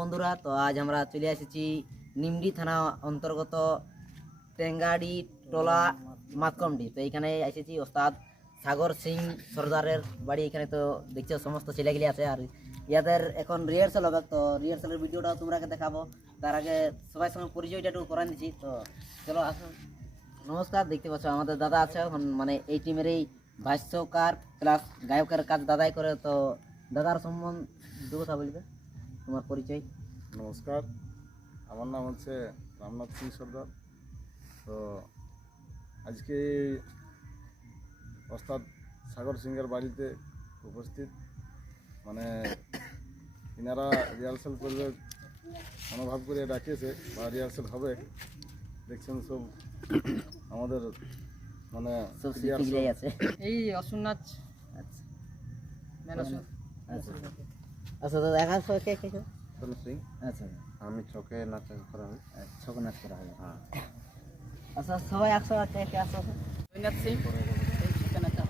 বন্ধুরা, তো আজ আমরা চলে এসেছি নিমডি থানা অন্তর্গত টেঙ্গাড়ি টোলা মাতকমডি তো এখানে এসেছি ওস্তাদ সাগর সিং সর্দারের বাড়ি। এখানে তো দেখছ সমস্ত ছেলেগুলি আছে আর ইয়াদের এখন রিহার্সাল হবে। তো রিহার্সালের ভিডিওটাও তোমরাকে দেখাবো। তার আগে সবাই সঙ্গে পরিচয়টা একটু করান দিচ্ছি তো চলো আসো। নমস্কার, দেখতে পাচ্ছ আমাদের দাদা আছে, এখন মানে এই টিমেরই ভাষ্যকার প্লাস গায়কের কাজ দাদাই করে, তো দাদার সম্বন্ধে দু কথা বলবে তোমার পরিচয়। নমস্কার, আমার নাম হচ্ছে রামনাথ সিং সর্দার। তো আজকে ওস্তাদ সাগর সিংয়ের বাড়িতে উপস্থিত মানে ইনারা রিহার্সাল করবে, মনোভাব করে ডাকিয়েছে, বা রিহার্সাল হবে, দেখছেন সব আমাদের মানে এই অসুর নাচ আচ্ছা অসুর আচ্ছা। আচ্ছা দেখা সবাই কে কে? সিং। আচ্ছা। আমি চোখে নাচ করা হয় ছক নাচ করা হবে। আচ্ছা সবাই একশো কে কে আসো। রবীন্দ্রনাথ সিং। নাচা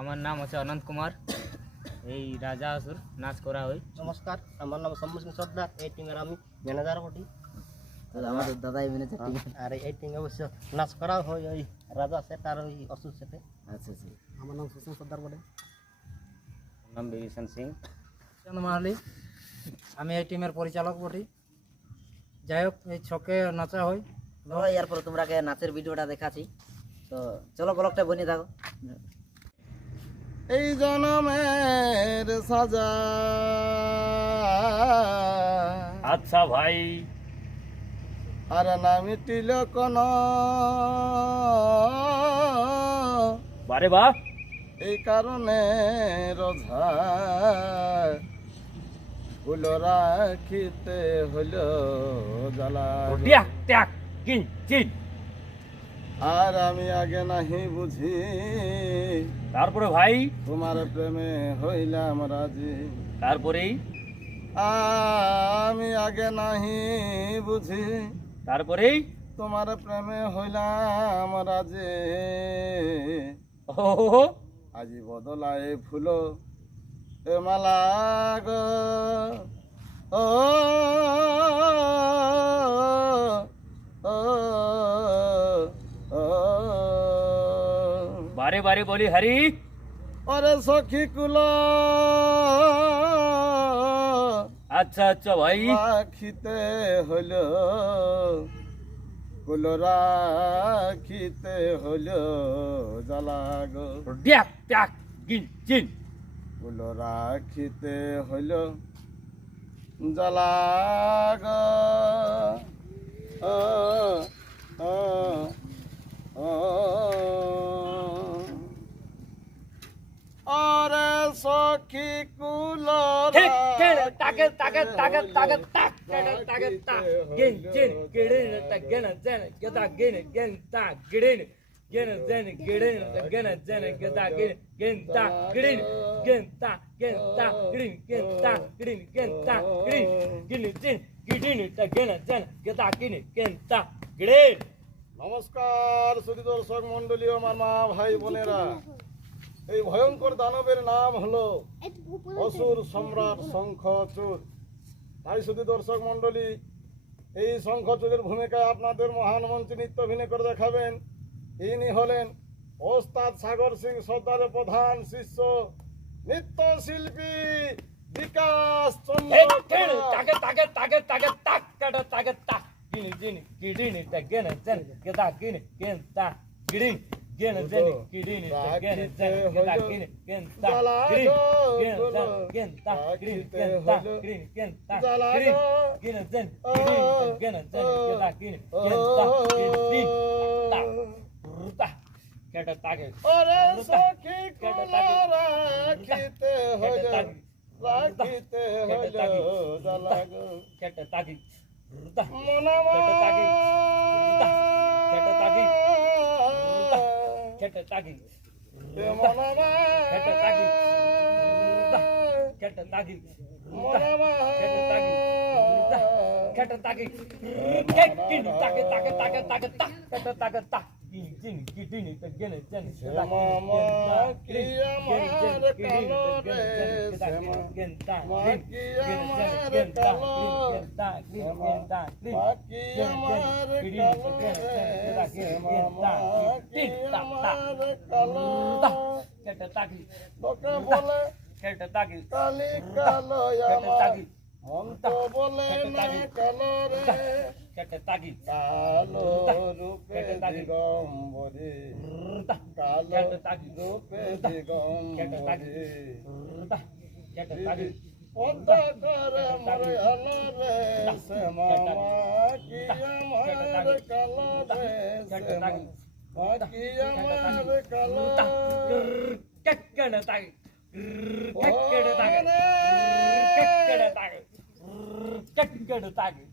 আমার নাম হচ্ছে অনন্ত কুমার। এই রাজা আসুর নাচ করা হয়। নমস্কার আমার নাম সম্মুখ সিং সর্দার। এই টিমের আমি ম্যানেজার বটি। আমাদের দাদাই মেনেছে ঠিক আর এই টিমে অবশ্য নাচ করা হয় ওই রাজা সেট আর ওই অসুর সেটে। আচ্ছা আচ্ছা। আমার নাম সুশীল সর্দার বটে নাম বিভীষণ সিং। মাহালি আমি এই টিমের পরিচালক বটি। যাই হোক এই ছকে নাচা হয়। ধরো এরপর তোমরাকে নাচের ভিডিওটা দেখাচ্ছি। তো চলো ব্লগটা বনিয়ে থাকো। এই জনমের সাজা। আচ্ছা ভাই। আর না মিটিল কোন বারে বা। এই কারণে রোজা ফুল রাখিতে হইল জ্বালা। আর আমি আগে নাহি বুঝি। তারপরে ভাই? তোমার প্রেমে হইলাম রাজি। তারপরেই? আমি আগে নাহি বুঝি। তারপরেই? তোমার প্রেমে হইলাম রাজে। ও আজি বদলায় ফুল এ মালা গো। ও। বারে বারে বলি হরি। ওরে সখী কুল আচ্ছা আচ্ছা ভাই। রাখিতে হইল কুল রাখিতে হইল জ্বালা গো। ট্যাক ট্যাক কিন চিন ফুল রাখিতে হইল জ্বালা গো। ও, ও, ও। আরে সখী কুল তাকে তাকে তাকে তাকে তাক তাকে তাকে তাক গিন চিন গিড়িন তা গেন জেন গেদা গিন গেন তা গিড়িন গেন জেন গিড়িন তা গেন জেন গেদা গিন গেন তা গিড়িন গেন তা গেন তা গিড়িন গেন তা গিড়িন গেন তা গিড়িন গিন চিন গিড়িন তা গেন জেন গেদা গিন গেন গিড়িন। নমস্কার সুধী দর্শক মন্ডলী আমার মা ভাই বোনেরা। এই ভয়ঙ্কর দানবের নাম হলো অসুর সম্রাট শঙ্খচূড় তাই শুধু দর্শক মন্ডলী এই শঙ্খচূড়ের ভূমিকায় আপনাদের মহান মঞ্চে নৃত্য অভিনয় করে দেখাবেন ইনি হলেন ওস্তাদ সাগর সিং সর্দারের প্রধান শিষ্য নৃত্যশিল্পী বিকাশ Hey, চন্দ্র taga, taga, taga, taga, taga, taga, taga, gini, gini, gini, ta, gini, zen, gita, gini, gini, ta, gini, gini, zen, gini, ta, gini, zen, gita, gini, gini, ta, gini, gini, zen, gini, ta, gini, gini, ta, gini, gini, ta, gini, gini, zen, gini, ta, gini, zen, gita, gini, gini, ta, gini, gini, ta, ruta, kata, taga, ওরে সখী কুলা রাখিতে হইল রাখিতে হইল জ্বালাগো kata, tagi, ruta, মনমা kata, tagi, kata, tagi, kata, tagi, মনমা kata, tagi, kata, tagi, মনমা kata, tagi, kata, tagi, kata, tagi, kata, tagi, kata, tagi, কেটে তাকে ಕೆಟ್ಟ ತಾಗಿ ಕೆಟ್ಟ ತಾಗಿ ಕೆಟ್ಟ ತಾಗಿ ಕೆಟ್ಟ ತಾಗಿ ಕೆಟ್ಟ ತಾಗಿ ಕೆಟ್ಟ ತಾಗಿ ತಾಗಿ ತಾಗಿ ತಾಗಿ ತಾಗಿ ತಾಗಿ ಕೆಟ್ಟ ತಾಗಿ ತಾ রে শ্যামা মা কি আমার কালো কেটে তাকি লোকে বলে কেটে তাকি কালি কালো কেটে আমার তাকি অন্ত বলে না কালো রে কেটে তাকি কালো রূপে দিগম্বরে কালো রূপে দিগম্বরে কেটে তাকি পদ্মা করে মরে হলো রে সে মামা কি আমার কালো রে সে মামা কি আমার কালো কেটে তাকি কেটে তাকি কেটে তাকি কেটে তাকি ও রে কালো কেটে তাকি কামসা রে মদলিবা কেটে তাকি কেটে তাকি তাকি কেটে তাকি তাকি কেটে তাকি কলি কেটে তাকি কেটে তাকি ভমরা তুই কেনে আলি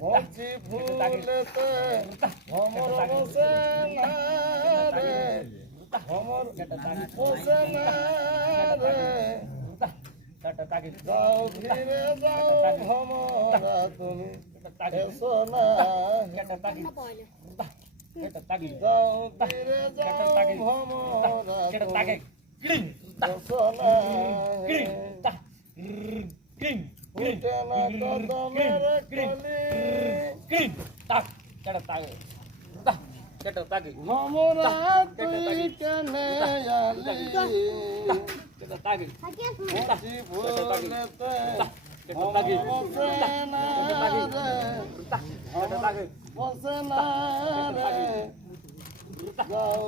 ভর্তি ফুলেতে ভমর বসে না রে ভমর বসে না রে কেটে তাকি যাও ফিরে যাও ভমরা তুমি এসো না কেটে তাকি কেটে তাকি যাও ফিরে যাও ভমরা কেটে তুমি তাকি গ্রিন এসো না উঠে না কদমের কলি গ্রিন তাক কেটে তাকি কেটে তাকি ভমরা তুই কেনে আলি কেটে তাকি কেটে বসে না রে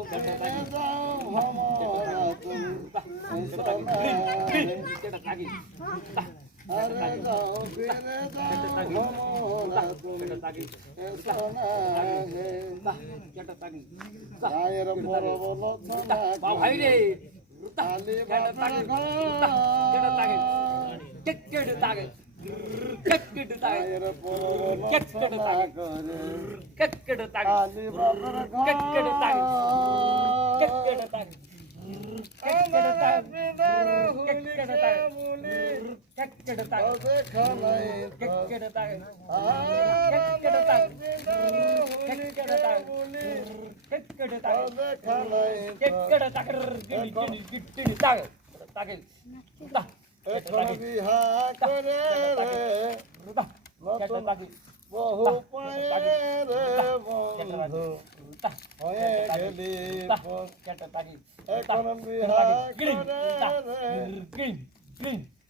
কেটে যাও যাও ভমরা রে কেটে তাকি কেটে তাকি अरे गाँव ಕಕ್ಕಡ ತಾಗ ಕಕ್ಕಡ ತಾಗ ಕಕ್ಕಡ ತಾಗ বিহা পায়ে রে বন্ধু হয়ে গেলি এখন বিহা করে রে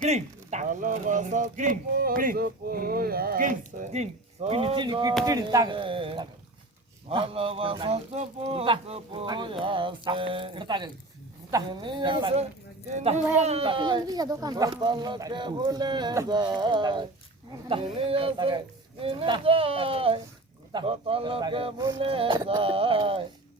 গ্রিন গ্রিন নতুন বহু পায়ে রে বন্ধু হয়ে গেলি দিনই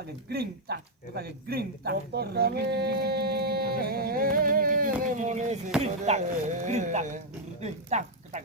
pakai green tak, tu pakai green tak. Green tak, green tak, green tak, tak.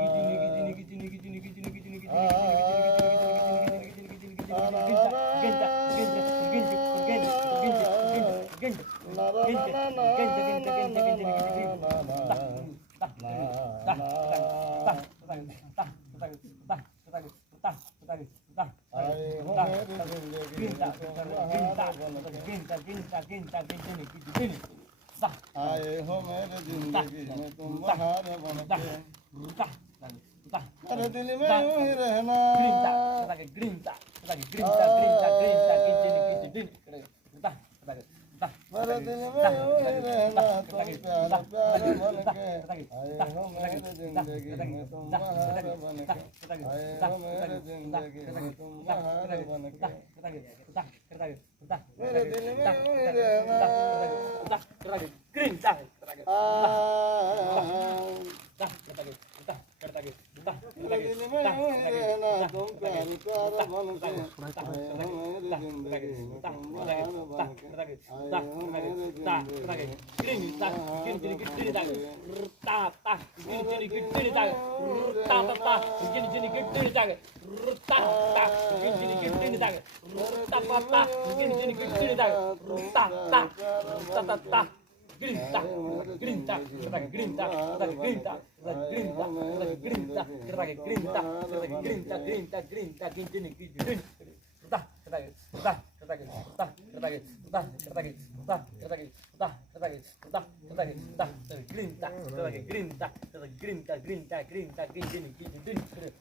Kita, kita, kita. kereta kereta kereta kereta ta grinta, grinta, grinta, grinta, grinta, grinta, grinta, grinta, grinta, grinta, grinta, grinta, grinta, grinta, grinta, grinta,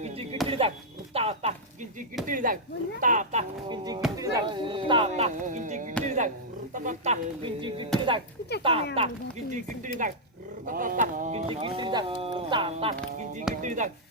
गिंजी गिट्टी दाग उत्ता उत्ता गिंजी गिट्टी दाग उत्ता उत्ता गिंजी गिट्टी दाग उत्ता उत्ता गिंजी गिट्टी दाग उत्ता उत्ता गिंजी गिट्टी दाग उत्ता उत्ता गिंजी गिट्टी दाग उत्ता उत्ता गिंजी गिट्टी दाग उत्ता उत्ता गिंजी गिट्टी दाग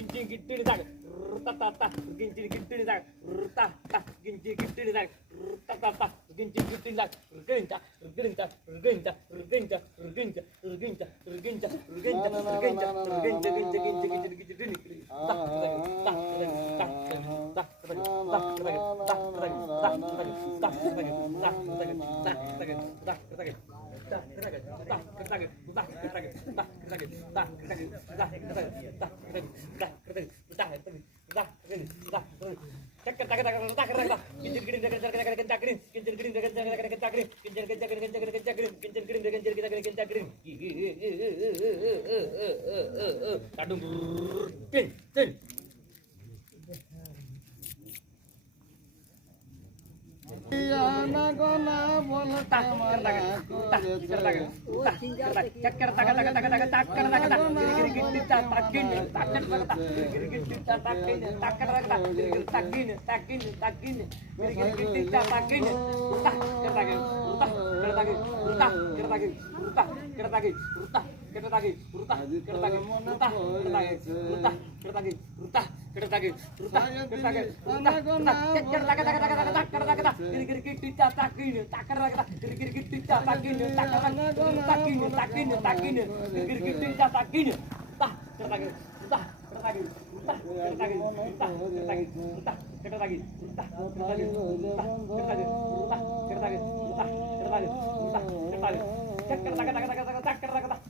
గించి గిట్టిడి దాక రుత గించి గిట్టిడి దాక రుత గించి గిట్టిడి దాక రుత Rginta, Rginta, Rginta, Rginta, Rginta, Rginta, Rginta, Rginta, Rginta, Rginta, Rginta, Rginta, Rginta, Rginta, Rginta, Rginta, Rginta, Rginta, Rginta, kadung ting ting kertagi kertagi kertagi kertagi kereta lagi rutah kereta lagi rutah kereta lagi rutah kereta lagi rutah kereta lagi rutah kereta lagi rutah kereta kereta kereta kereta kereta kereta kiri kiri kiri tak takin tak kereta kereta kiri kiri kiri tak takin tak kereta takin takin takin kiri kiri kiri tak takin rutah kereta lagi rutah kereta lagi rutah kereta lagi rutah kereta lagi rutah kereta lagi rutah kereta lagi rutah kereta lagi rutah kereta lagi rutah kereta lagi rutah kereta lagi kereta kereta kereta kereta kereta kereta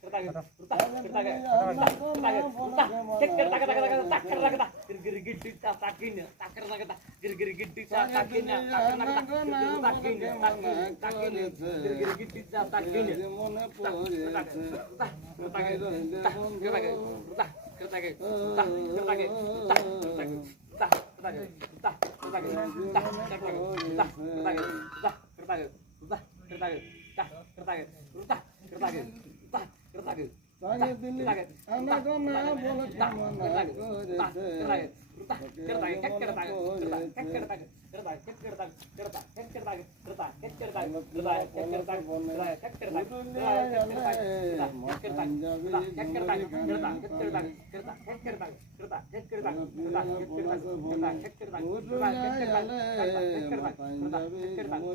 kertas kertas kertas kertas তাক কি জেনে কেড়ে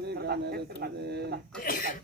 নে তাকে না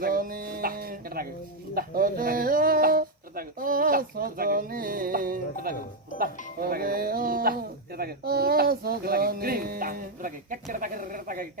জেনে কেটা কিড়ে কেন তাক কিড়ে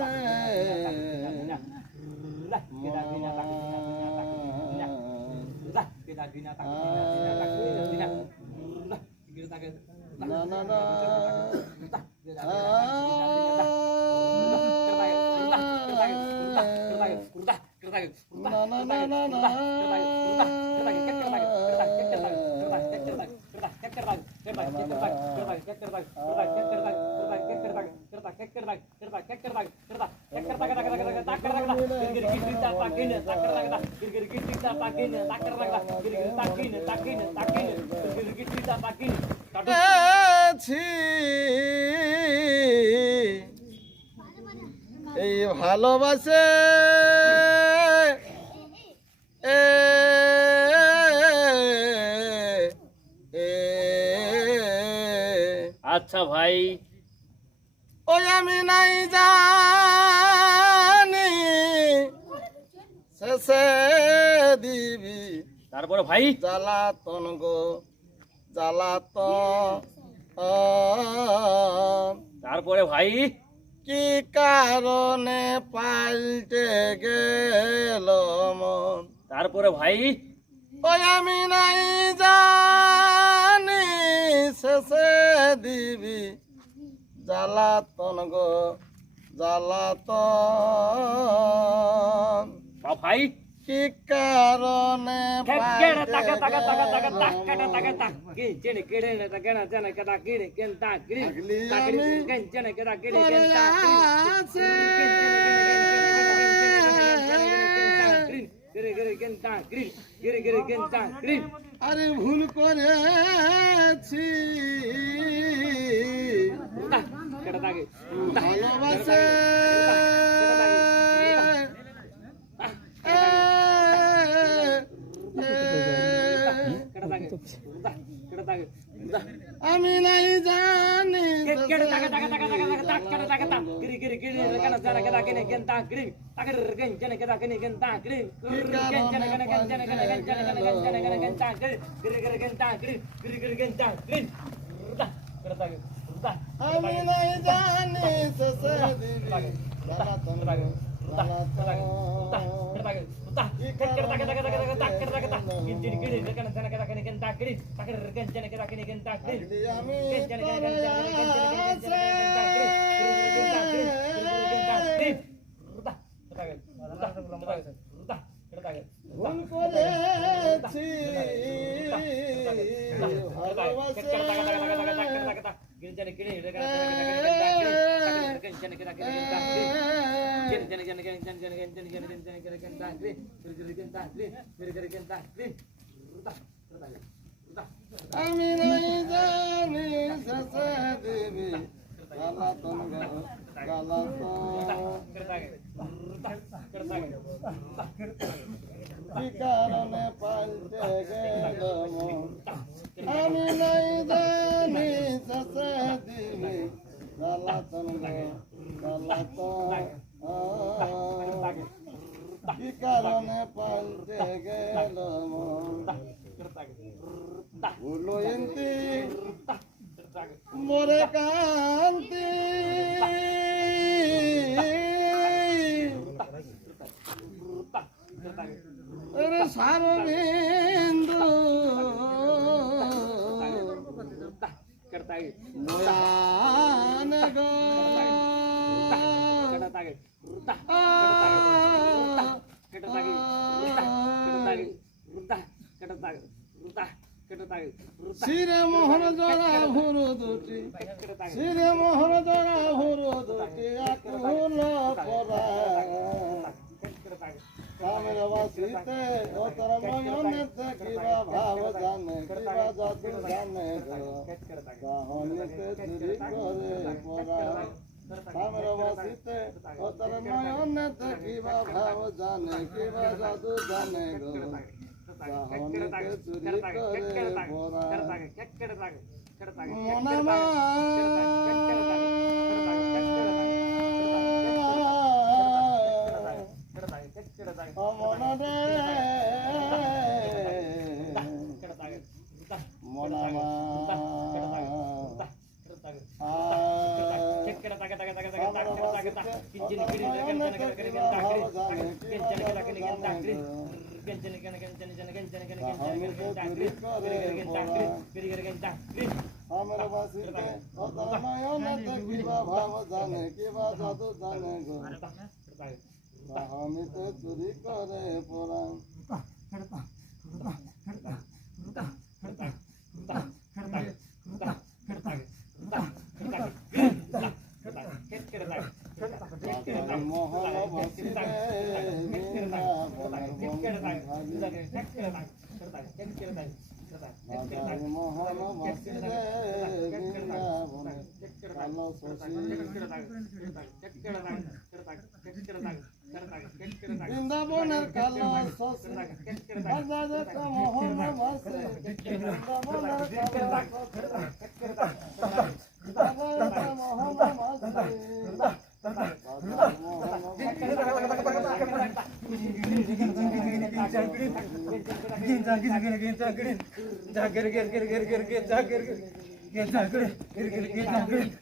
করেছি ভালোবাসে নাই জানি আমি নাই জানি। শেষে দিবি তারপরে ভাই? জ্বালাতন জ্বালাতন। আগলি তারপরে ভাই? করেছি আমি নাই জানি শেষে দিবি জ্বালাতন জ্বালাতন কি কারণে পাল্টে গেল মন আমি নাই জানি आम्ही नाही जाणे Amin amin sesedih galaton galaton di karone panjege gemo amin গো শিরে মোহন জড়া ভোর দুটি শ্রী মোহন জড়া ভোর দুটি सीते ओ तरमयो किवा भाव जाने किवा जाने करे सीते ओ तरमयो किवा भाव जाने किवा जातु जाने गो करे पोरा मोना मा আমার বাসিতে অতর নয়নে দেখিবা ভাব জানে কিবা জাদু জানে গো আমি তো চুরি করে পড়ান মোহন বাসিতে বিনা ja dat is het dat is het ja dat is gir gir gir gir gir gir gir gir gir gir gir gir gir